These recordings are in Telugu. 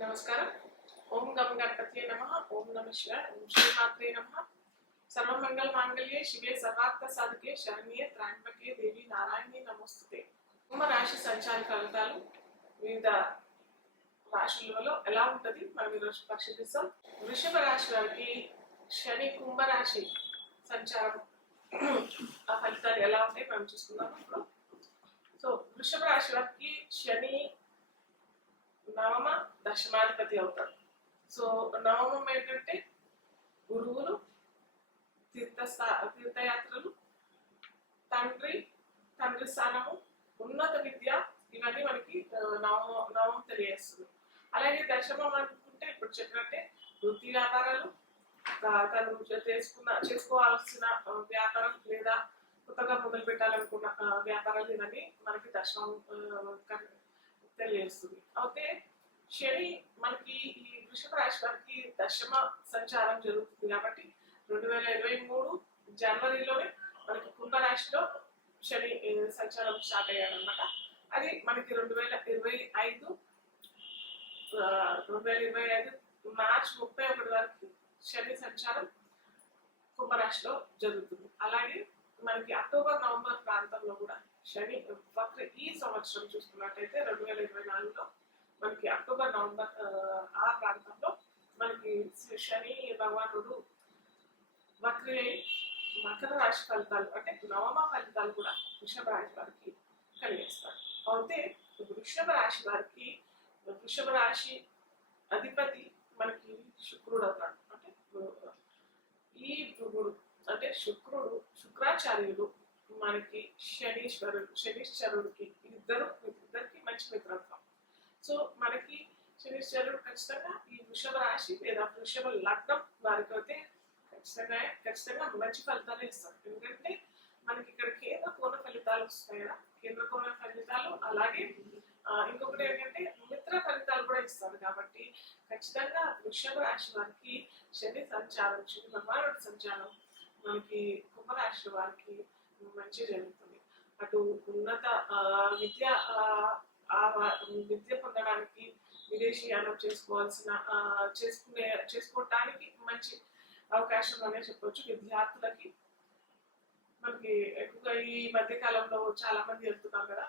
నమస్కారం. ఓం గం గణపతి నమ. ఓం నమ శివ ఓం శ్రీమాత్రే నమ. సర్వమంగళ మాంగళ్యే శివే సర్వార్థ సాధకే శరణ్యే త్రాంబకే దేవి నారాయణి నమోస్తుతే. కుంభ రాశి సంచార ఫలితాలు వివిధ రాశులలో ఎలా ఉంటది? మనం ఈరోజు పరిశీలిస్తాం. వృషభ రాశి వారికి శని కుంభ రాశి సంచారం ఆ ఫలితాలు ఎలా ఉంటాయి? మనం చూసుకుందాం ఇప్పుడు. సో వృషభ రాశి వారికి శని నవమ దశమాధిపతి అవుతాడు. సో నవమం ఏంటంటే గురువులు తీర్థ తీర్థయాత్రలు తండ్రి తండ్రి స్థానము ఉన్నత విద్య ఇవన్నీ మనకి నవమ నవమం తెలియజేస్తుంది. అలాగే దశమం అనుకుంటే ఇప్పుడు చెప్పినట్టే వృత్తి వ్యాపారాలు తను చేసుకున్న చేసుకోవాల్సిన వ్యాపారం లేదా కొత్తగా మొదలు పెట్టాలనుకున్న వ్యాపారాలు ఇవన్నీ మనకి దశమం తెలియజేస్తుంది. అయితే శని మనకి ఈ వృషభ రాశి వారికి దశమ సంచారం జరుగుతుంది కాబట్టి రెండు వేల ఇరవై మూడు జనవరిలోనే మనకి కుంభరాశిలో శని సంచారం స్టార్ట్ అయ్యాడు అనమాట అది మనకి రెండు వేల ఇరవై ఐదు రెండు వేల ఇరవై ఐదు మార్చ్ ముప్పై ఒకటి వరకు శని సంచారం కుంభరాశిలో జరుగుతుంది. అలాగే మనకి అక్టోబర్ నవంబర్ ప్రాంతంలో కూడా శని వక్ర ఈ సంవత్సరం చూసుకున్నట్టయితే రెండు వేల ఇరవై నాలుగులో మనకి అక్టోబర్ నవంబర్ ఆ, ప్రాంతంలో మనకి శని భగవానుడు వక్రి మకర రాశి ఫలితాలు అంటే నవమ ఫలితాలు కూడా వృషభ రాశి వారికి కలిగేస్తారు. అయితే వృషభ రాశి వారికి వృషభ రాశి అధిపతి మనకి శుక్రుడు అవుతాడు. అంటే ఈ భృగుడు అంటే శుక్రుడు శుక్రాచార్యుడు శనీశ్వరుడు శనీశ్వరుడికి ఇద్దరు ఇద్దరికి మంచి మిత్రత్వం. సో మనకి శనీశ్వరుడు ఖచ్చితంగా ఈ వృషభ రాశి లేదా వృషభ లగ్నం వారికి అయితే ఖచ్చితంగా ఖచ్చితంగా మంచి ఫలితాలు ఇస్తారు. ఎందుకంటే మనకి ఇక్కడ కేంద్ర కోణ ఫలితాలు వస్తాయి కదా. కేంద్ర కోణ ఫలితాలు అలాగే ఇంకొకటి ఏంటంటే మిత్ర ఫలితాలు కూడా ఇస్తారు. కాబట్టి ఖచ్చితంగా వృషభ రాశి వారికి శని సంచారం శని భగవానుడి సంచారం మనకి కుంభరాశి వారికి మంచి జరుగుతుంది. అటు ఉన్నత ఆ, విద్య ఆ, విద్య పొందడానికి విదేశీయానం చేసుకోవాల్సిన చేసుకునే చేసుకోవటానికి మంచి అవకాశం అనే చెప్పొచ్చు విద్యార్థులకి. మనకి ఎక్కువగా ఈ మధ్య కాలంలో చాలా మంది వెళ్తున్నారు కదా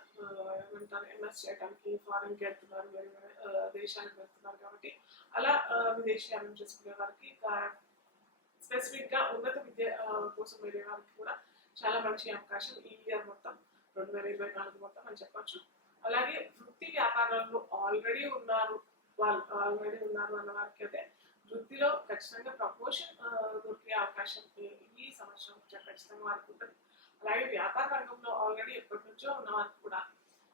ఏమంటారు ఎంఎస్ చేయడానికి ఫారెన్కి వెళ్తున్నారు వేరే వేరే వెళ్తున్నారు కాబట్టి అలా విదేశీయానం చేసుకునే వారికి స్పెసిఫిక్గా ఉన్నత విద్య కోసం వెళ్ళే వారికి కూడా చాలా మంచి అవకాశం ఈ ఇయర్ మొత్తం రెండు వేల ఇరవై నాలుగు మొత్తం అని చెప్పొచ్చు. అలాగే వృత్తి వ్యాపారాల్లో ఆల్రెడీ ఉన్నారు వాళ్ళు ఆల్రెడీ ఉన్నారు అన్న వారికి అయితే వృత్తిలో ఖచ్చితంగా ప్రమోషన్ దొరికే అవకాశం ఈ- సంవత్సరం ఖచ్చితంగా వారికి ఉంటుంది. అలాగే వ్యాపార రంగంలో ఆల్రెడీ ఎప్పటి నుంచో ఉన్న వారికి కూడా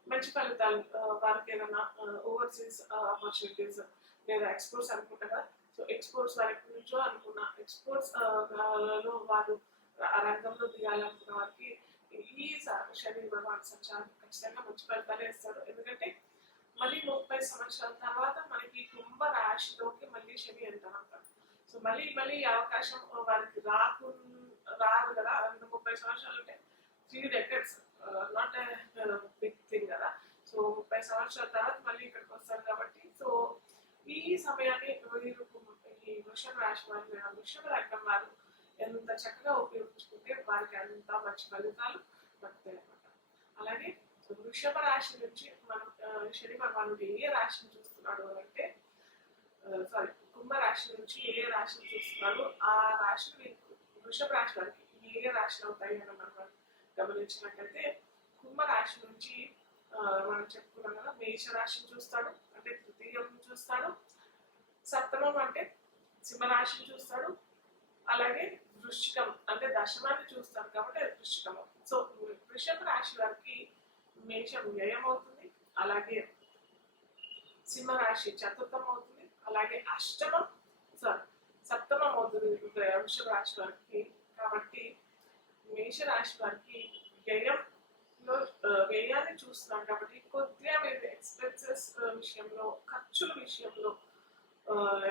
మంచి ఫలితాలు వారికి ఏదైనా ఓవర్సీస్ ఆపర్చునిటీస్ లేదా ఎక్స్పోర్ట్స్ అనుకుంటారు సో ఎక్స్పోర్ట్స్ వారి నుంచో అనుకున్న ఎక్స్పోర్ట్స్లో వారు ఆ రంగంలో దిగాలనుకున్న వారికి ఈ స- శని భగవాన్ సంచారం ఖచ్చితంగా మంచి ఫలితాలే ఇస్తాడు ఎందుకంటే మళ్ళీ ముప్పై సంవత్సరాల తర్వాత మనకి కుంభ రాశిలోకి మళ్ళీ శని ఎంటర్ అవుతాడు సో మళ్ళీ మళ్ళీ ఈ అవకాశం వారికి రాకు రాదు కదా. అంటే ముప్పై సంవత్సరాలు అంటే three decades not big thing కదా. సో ముప్పై సంవత్సరాల తర్వాత మళ్ళీ ఇక్కడికి వస్తారు కాబట్టి సో ఈ సమయాన్ని మీరు ఈ వృషభ రాశి వారు వృషభ లగ్నం వారు ఎంత చక్కగా ఉపయోగించుకుంటే వారికి అంత మంచి ఫలితాలు దక్కుతాయి అనమాట అలాగే వృషభ రాశి నుంచి మనం శని భగవానుడు ఏ రాశిని చూస్తున్నాడు అంటే సారీ కుంభ రాశి నుంచి ఏ రాశిని చూస్తున్నాడు ఆ రాశి వృషభ రాశి వారికి ఏ రాశి అవుతాయి అని మనం గమనించినట్లయితే కుంభ రాశి నుంచి మనం చెప్పుకున్నాం కదా మేష రాశిని చూస్తాడు అంటే తృతీయం చూస్తాడు సప్తమం అంటే సింహరాశిని చూస్తాడు అలాగే వృశ్చికం అంటే దశమాన్ని చూస్తాడు కాబట్టి అది వృశ్చికం సో వృషభ రాశి వారికి మేషం వ్యయం అవుతుంది అలాగే సింహరాశి చతుర్థం అవుతుంది అలాగే అష్టమం సారీ సప్తమం అవుతుంది వృషభ రాశి వారికి. కాబట్టి మేష రాశి వారికి వ్యయంలో వ్యయాన్ని చూస్తున్నాం కాబట్టి కొద్దిగా మీరు ఎక్స్పెన్సెస్ విషయంలో ఖర్చుల విషయంలో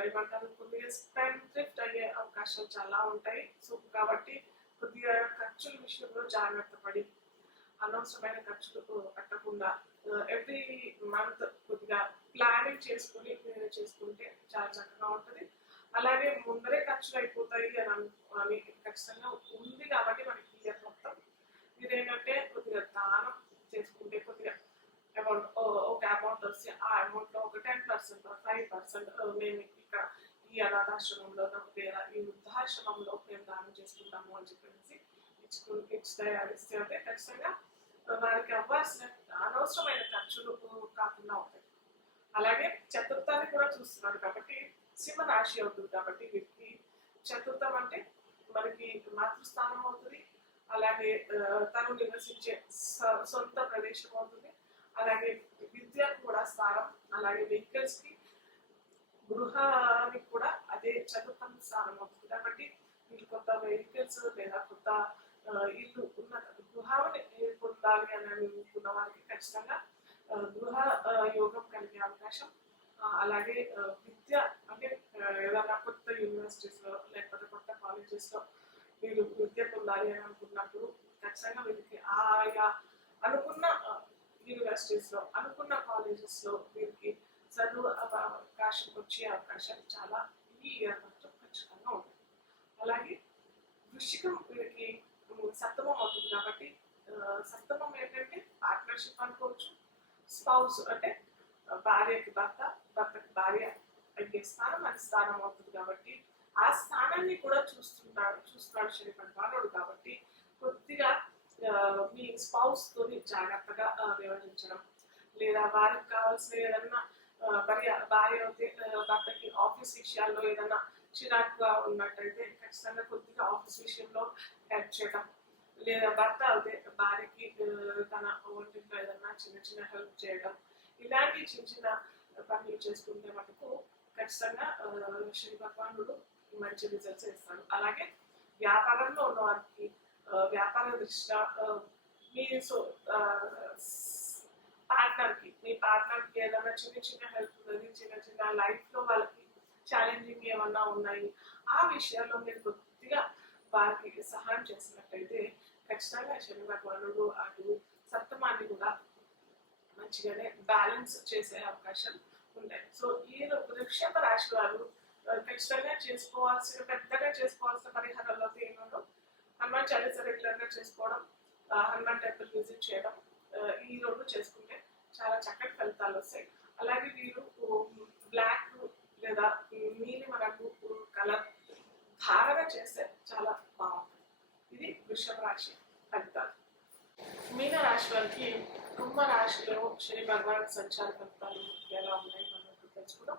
ఏమంటారు కొద్దిగా స్పెండ్ డ్రిఫ్ట్ అయ్యే అవకాశాలు చాలా ఉంటాయి. సో కాబట్టి కొద్దిగా ఖర్చుల విషయంలో జాగ్రత్త పడి అనవసరమైన ఖర్చులకు కట్టకుండా ఎవ్రీ మంత్ కొద్దిగా ప్లానింగ్ చేసుకుని చేసుకుంటే చాలా చక్కగా ఉంటుంది. అలాగే ముందరే ఖర్చులు అయిపోతాయి అని అని ఖచ్చితంగా ఉంది కాబట్టి మనకి ఇయర్ మొత్తం. ఇదేంటంటే కొద్దిగా దానం చేసుకుంటే కొద్దిగా అమౌంట్ ఒక అమౌంట్ వస్తే ఆ అమౌంట్లో ఒక టెన్ పర్సెంట్ ఫైవ్ పర్సెంట్ మేము ఇక్కడ ఈ అనాథాశ్రమంలో లేదా ఈ వృద్ధాశ్రమంలో మేము దానం చేసుకుంటాము అని చెప్పేసి ఇచ్చుకుని ఇచ్చితే ఇస్తే అంటే ఖచ్చితంగా వారికి అవ్వాల్సిన అనవసరమైన ఖర్చులు కాకుండా ఉంటాయి. అలాగే చతుర్థాన్ని కూడా చూస్తున్నాడు కాబట్టి సింహ రాశి అవుతుంది కాబట్టి వీరికి చతుర్థం అంటే మనకి మాతృస్థానం అవుతుంది. అలాగే తను నివసించే స- సొంత ప్రదేశం అవుతుంది. అలాగే విద్య కూడా స్థానం అలాగే వెహికల్స్కి గృహానికి కూడా అదే చతుర్థం స్థానం అవుతుంది. కాబట్టి మీరు కొత్త వెహికల్స్ లేదా కొత్త ఇల్లు ఉన్న గృహాన్ని పొందాలి అని అనుకున్న వారికి ఖచ్చితంగా గృహ యోగం కలిగే అవకాశం అలాగే విద్య అంటే ఏదైనా కొత్త యూనివర్సిటీస్లో లేకపోతే కొత్త కాలేజెస్లో మీరు విద్య పొందాలి అని అనుకున్నప్పుడు ఖచ్చితంగా వీరికి ఆయా అనుకున్న యూనివర్సిటీస్లో అనుకున్న కాలేజెస్లో వీరికి చదువు అవకాశం వచ్చే అవకాశం చాలా ఈ ఇయర్ మాత్రం ఖచ్చితంగా ఉంటుంది అలాగే వృశ్చికం వీరికి సప్తమం అవుతుంది కాబట్టి సప్తమం ఏంటంటే పార్ట్నర్షిప్ అనుకోవచ్చు. స్పౌస్ అంటే భార్యకి భర్త భర్తకి భార్య అయ్యే స్థానం అది స్థానం అవుతుంది కాబట్టి ఆ స్థానాన్ని కూడా చూస్తున్నాడు చూస్తున్నాడు శని భగవానుడు కాబట్టి కొద్దిగా మీ స్పౌస్ తోని జాగ్రత్తగా ఆ, వ్యవహరించడం. లేదా వారికి కావాల్సిన ఏదన్నా భార్య భార్య అయితే భర్తకి ఆఫీస్ విషయాల్లో ఏదన్నా చిరాకుగా ఉన్నట్టయితే ఖచ్చితంగా కొద్దిగా ఆఫీస్ విషయంలో హెల్ప్ చేయడం. లేదా భర్త అయితే భార్యకి తన వంటింట్లో ఏదన్నా చిన్న చిన్న హెల్ప్ చేయడం. ఇలాంటి చిన్న చిన్న పనులు చేసుకుంటే మటుకు ఖచ్చితంగా ఆ, శ్రీ భగవానుడు మంచి రిజల్ట్స్ ఇస్తాడు. అలాగే వ్యాపారంలో ఉన్న వారికి వ్యాపార దృష్ట్యా మీ సో పార్ట్నర్కి మీ పార్ట్నర్కి ఏదైనా చిన్న చిన్న హెల్ప్ ఉన్నది చిన్న చిన్న లైఫ్లో వాళ్ళకి ఛాలెంజింగ్ ఏమన్నా ఉన్నాయి? ఆ విషయాల్లో మీరు కొద్దిగా వారికి సహాయం చేసినట్టయితే ఖచ్చితంగా శని భగవానుడు అటు సప్తమాన్ని కూడా మంచిగానే బ్యాలెన్స్ చేసే అవకాశం ఉంటాయి. సో ఈ వృక్షభ రాశి వారు ఖచ్చితంగా చేసుకోవాల్సిన పెద్దగా చేసుకోవాల్సిన పరిహారాల్లో అయితే హనుమాన్ చాలీస రెగ్యులర్గా చేసుకోవడం హనుమాన్ టెంపుల్ విజిట్ చేయడం ఈ రెండు చేసుకుంటే చాలా చక్కటి ఫలితాలు వస్తాయి. అలాగే వీరు బ్లాక్ లేదా నీలిమ రంగు కలర్ ధారగా చేస్తే చాలా బాగుంటుంది. ఇది వృషభ రాశి ఫలితాలు. మీన రాశి వారికి కుంభ రాశిలో శని భగవాన్ సంచార ఫలితాలు ఎలా ఉన్నాయి మనం తెలుసుకుందాం.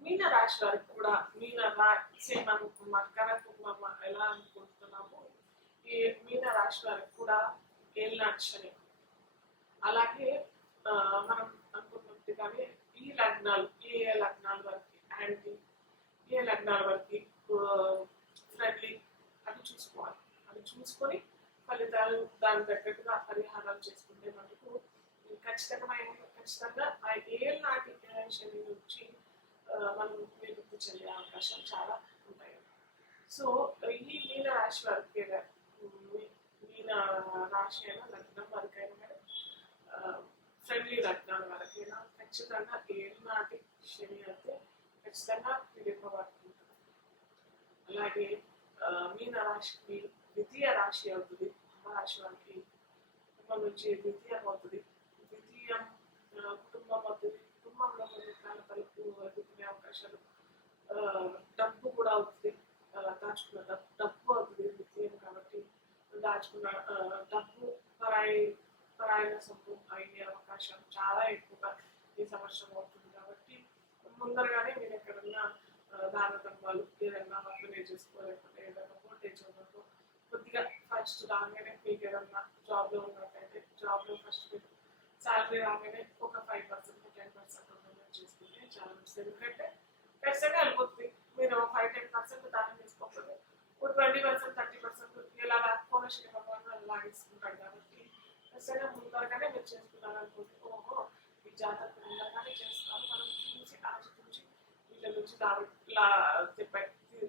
మీన రాశి వారికి కూడా మీన రాశి మనం మకర కుంభం ఎలా ఈ మీన రాశి వారికి కూడా ఏళ్ళనాటి శని. అలాగే మనం మనం అనుకున్నట్టుగానే ఈ లగ్నాలు ఏ లగ్నాల వరకు యాంటీ ఏ లగ్నాల వరకు ఫ్రెండ్లీ అది చూసుకోవాలి. అది చూసుకొని ఫలితాలు దాని తగ్గట్టుగా పరిహారాలు చేసుకుంటే మనకు ఖచ్చితంగా ఖచ్చితంగా ఆ ఏళ్ళ నాటి శని నుంచి మనం విముక్తి చెందే అవకాశం చాలా ఉంటాయి. సో ఈ మీన రాశి వారు రాశి అయినా లగ్నం వరకైనా మేడం ఫ్రెండ్లీ లగ్నాల వరకైనా ఖచ్చితంగా ఏనాటి శని అయితే ఖచ్చితంగా విడిపబడుతుంది అలాగే మీన రాశికి ద్వితీయ రాశి అవుతుంది. కుంభరాశి వారికి కుటుంబం నుంచి ద్వితీయం అవుతుంది. ద్వితీయం కుటుంబం అవుతుంది కుటుంబంలో కొన్ని రకాల తలుపు ఎదుర్కొనే అవకాశాలు డబ్బు కూడా అవుతుంది. దాచుకున్న డబ్బు అవుతుంది. దాచుకున్న డబ్బు పరాయి పరాయిన సొమ్ము అయ్యే అవకాశం చాలా ఎక్కువగా ఈ సంవత్సరం అవుతుంది. కాబట్టి ముందరగానే మీరు ఎక్కడన్నా ఆ, దాన ధర్మాలు ఏదైనా వర్గనే చేసుకోలేకపోతే ఏదైనా కోటేజ్ ఉన్నట్టు కొద్దిగా ఫస్ట్ రాగానే మీకు ఏదన్నా జాబ్లో ఉన్నట్టయితే జాబ్లో ఫస్ట్ మీకు శాలరీ రాగానే ఒక five percent ten percent donate చేసుకుంటే చాలా మంచిది. ఎందుకంటే ఖచ్చితంగా వెళ్ళిపోతుంది మీరు ఫైవ్ టెన్ పర్సెంట్ దానం చేసుకోకపోతే ఇప్పుడు ట్వంటీ పర్సెంట్ థర్టీ పర్సెంట్ ఇలా రాకపోయిన శ్రీ భగవాన్ లాగేసుకుంటాడు కాబట్టి ఖచ్చితంగా ముందరగానే మీరు చేసుకున్నారు అనుకుంటే ఓహో ఈ జాతర ముందరగానే చేస్తున్నారు మనం చూసి ఆలోచించి వీళ్ళ నుంచి దాని ఇలా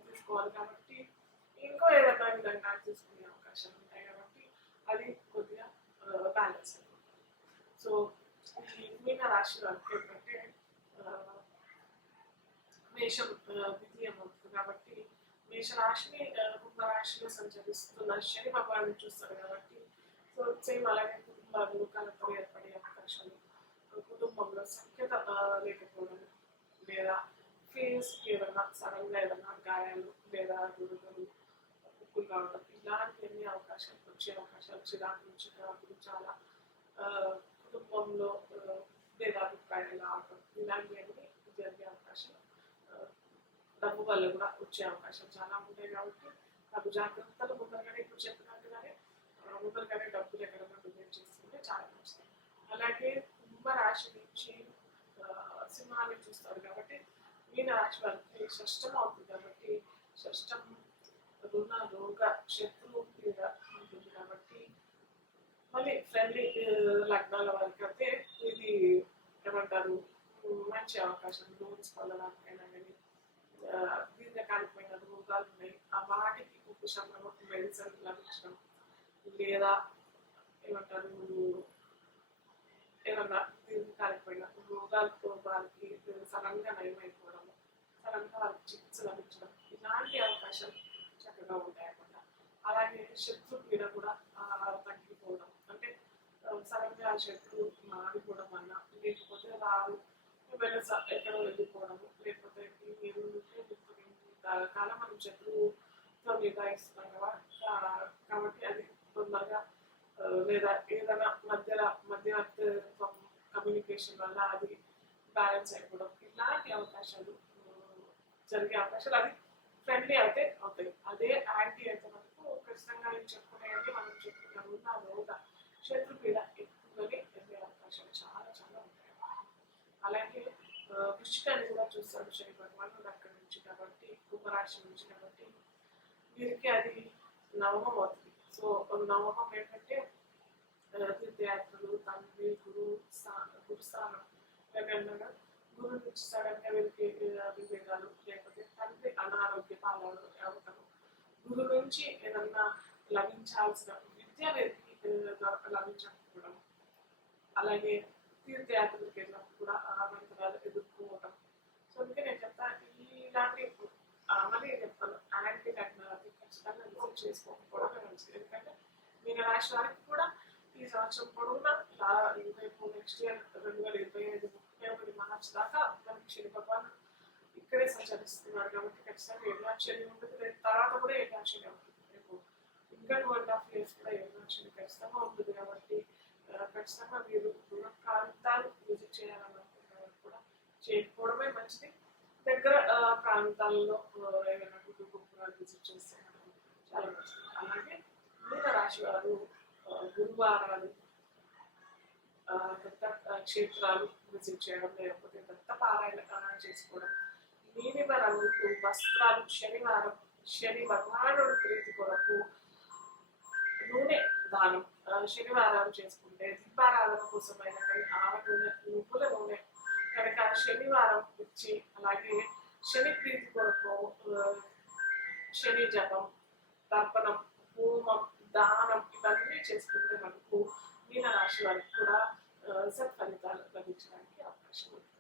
తీసుకోవాలి కాబట్టి ఇంకో ఏదైనా విధంగా తీసుకునే అవకాశాలు ఉంటాయి కాబట్టి అది కొద్దిగా బ్యాలెన్స్ అయిపోతుంది. సో మీద రాశి వారికి ఏంటంటే మేషం ద్వితీయం అవుతుంది కాబట్టి మేష రాశిని కుంభ రాశిలో సంచరిస్తున్న శని భగవాన్ని చూస్తారు కాబట్టి సో సేమ్ అలాగే కుటుంబాలు కలపలు ఏర్పడే అవకాశాలు. కుటుంబంలో సఖ్యత లేకపోవడం లేదా ఫేస్ ఏదన్నా సడన్గా ఏదన్నా గాయాలు లేదా గురుగులు ఉప్పులు కావడం ఇలాంటి అన్ని అవకాశాలు వచ్చే అవకాశాలు చిరాకులు చిరాకులు చాలా కుటుంబంలో భేదాభిప్రాయాలు ఆడటం ఇలాంటివన్నీ జరిగే అవకాశం డబ్బు వల్ల కూడా వచ్చే అవకాశం చాలా ఉంటాయి కాబట్టి నాకు జాగ్రత్తలు ముందరగానే ఇప్పుడు చెప్పినట్టుగానే ఆ, ముందరగానే డబ్బులు ఎక్కడన్నా డిజైన్ చేసుకుంటే చాలా మంచిది. అలాగే కుంభ రాశి నుంచి సింహాన్ని చూస్తారు కాబట్టి మీన రాశి వారికి షష్టం అవుతుంది కాబట్టి షష్టం రుణ రోగ శత్రువు మీద ఉంటుంది కాబట్టి మళ్ళీ ఫ్రెండ్లీ లగ్నాల వారికి అయితే ఇది ఏమంటారు మంచి అవకాశం లోన్స్ పొందడానికైనా కానీ దీర్ఘకాలికమైన రోగాలు ఉన్నాయి ఆ వాటికి ఉపశమనం మెడిసిన్ లభించడం లేదా ఏమంటారు ఏమన్నా దీర్ఘకాలికమైన రోగాలతో వారికి సడన్గా నయమైపోవడం సడన్గా వారికి చికిత్స లభించడం ఇలాంటి అవకాశాలు చక్కగా ఉంటాయన్నమాట అలాగే శత్రు పీడ కూడా తగ్గిపోవడం అంటే సడన్గా శత్రువు మాడిపోవడం వల్ల లేకపోతే వారు ఏమైనా స- ఎక్కడో వెళ్ళిపోవడము లేకపోతే మీరు కాలం మనం శత్రువుతో నిర్ణయిస్తున్నాం కదా కాబట్టి అది తొందరగా లేదా ఏదైనా మధ్యలో మధ్యవర్తి కమ్యూనికేషన్ వల్ల అది బ్యాలెన్స్ అయిపోవడం ఇలాంటి అవకాశాలు జరిగే అవకాశాలు అది ఫ్రెండ్లీ అయితే అవుతాయి. అదే యాంటీ అయితే మనకు ఖచ్చితంగా నేను చెప్పుకునేది మనం చెప్పుకున్నాము ఉన్న రోగ శత్రుపీడ ఎక్కువగానే వెళ్ళే అవకాశాలు చాలా అలాగే వృష్టికాన్ని కూడా చూస్తాడు శని భగవానుడు అక్కడి నుంచి కాబట్టి కుంభరాశి నుంచి కాబట్టి. వీరికి అది నవమం అవుతుంది. సో నవమం ఏంటంటే తీర్థయాత్రలు తండ్రి గురు స్థానం గురుస్థానం లేకుండా నుంచి సడన్గా వీరికి విభేదాలు లేకపోతే తండ్రి అనారోగ్య పాలన అవటం గురువు నుంచి ఏదన్నా లభించాల్సిన విద్య వీరికి లభించకపోవడం. అలాగే తీర్థయాత్రలకు వెళ్ళినప్పుడు కూడా అనారోగ్యాలు ఎదుర్కోవడం సో అందుకే నేను చెప్తాను ఇలాంటి ఆ, మళ్ళీ చెప్తాను యాంటీ టెక్నాలజీ ఖచ్చితంగా చేసుకోకపోవడమే మంచిది. ఎందుకంటే మీన రాశి వారికి కూడా ఈ సంవత్సరం పొడవునా ఇరవై రేపు నెక్స్ట్ ఇయర్ రెండు వేల ఇరవై ఐదు ముప్పై ఒకటి మార్చి దాకా మనకి శని భగవాన్ ఇక్కడే సంచరిస్తున్నారు కాబట్టి ఖచ్చితంగా ఏడాక్షరి ఉంటుంది. రేపు తర్వాత కూడా ఏడాక్షరి ఉంటుంది. రేపు ఇంకా టూ అండ్ హాఫ్ ఇయర్స్ కూడా ఏడాక్షరి ఖచ్చితంగా ఉంటుంది కాబట్టి ఖచ్చితంగా మీరు ప్రాంతాలు విజిట్ చేయాలని కూడా చేయకపోవడమే మంచిది. దగ్గర ప్రాంతాల్లో ఏమైనా గుడ్డు గుంపురాలు విజిట్ చేస్తే మనకు అలాగే వివిధ రాశి వారు గురువారాలు దత్త క్షేత్రాలు విజిట్ చేయడం లేకపోతే దత్త పారాయణ ఆ, చేసుకోవడం నీలిమ రంగుకు వస్త్రాలు శనివారం శని భగవానుడు ప్రీతి కొరకు నూనె దానం శనివారం చేసుకుంటే దీపారాధన కోసమైన ఆవ నూనె నువ్వుల నూనె కనుక శనివారం ఇచ్చి అలాగే శని ప్రీతి కొరకు శని జపం తర్పణం హోమం దానం ఇవన్నీ చేసుకుంటే మనకు మీన రాశి వారికి కూడా సత్ఫలితాలు లభించడానికి అవకాశం ఉంది